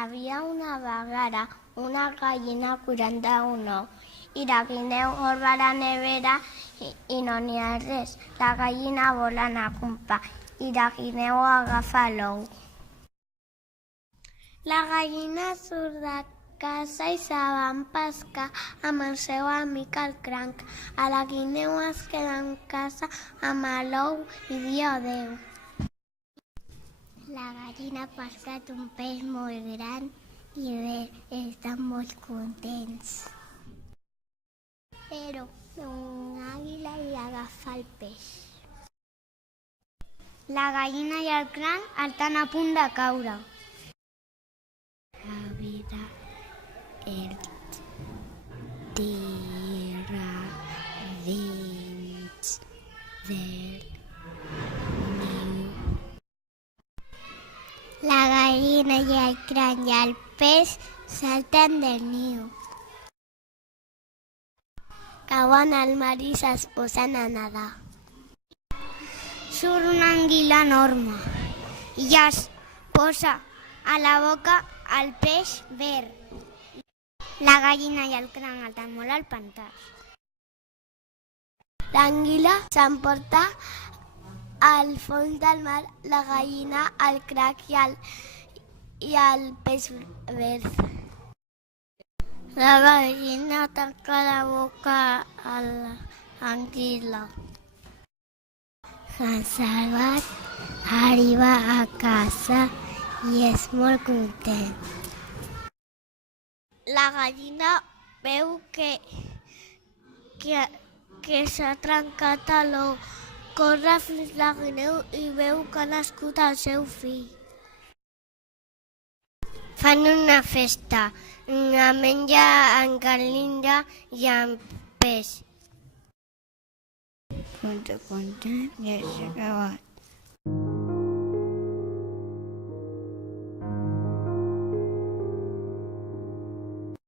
Havia una vegada una gallina cuidant d'un ou i la guineu orba a la nevera i no n'hi ha res. La gallina vol anar a comprar i la guineu agafa l'ou. La gallina surt de casa i se va a pescar amb el seu amic el cranc. A la guineu es queda en casa amb l'ou i diu adéu. La gallina ha pescat un peix molt gran i bé, estan molt contents. Però una àguila li agafa el peix. La gallina i el cranc estan a punt de caure. La vida els tira dins del niu. La gallina i el cranc i el peix salten del niu. Cauen al mar i es posen a nedar. Surt una anguila enorme i es posa a la boca el peix verd. La gallina i el cranc estan molt espantats. L'anguila s'emporta al fons del mar la gallina, el cranc i el peix verd. La gallina tanca la boca a l'anguila. S'ha salvat, arriba a casa i és molt content. La gallina veu que s'ha trencat l'ou. Corre fins la guineu i veu que ha nascut el seu fill. Fan una festa, menja en gallina i en peix. Content, ja s'ha acabat.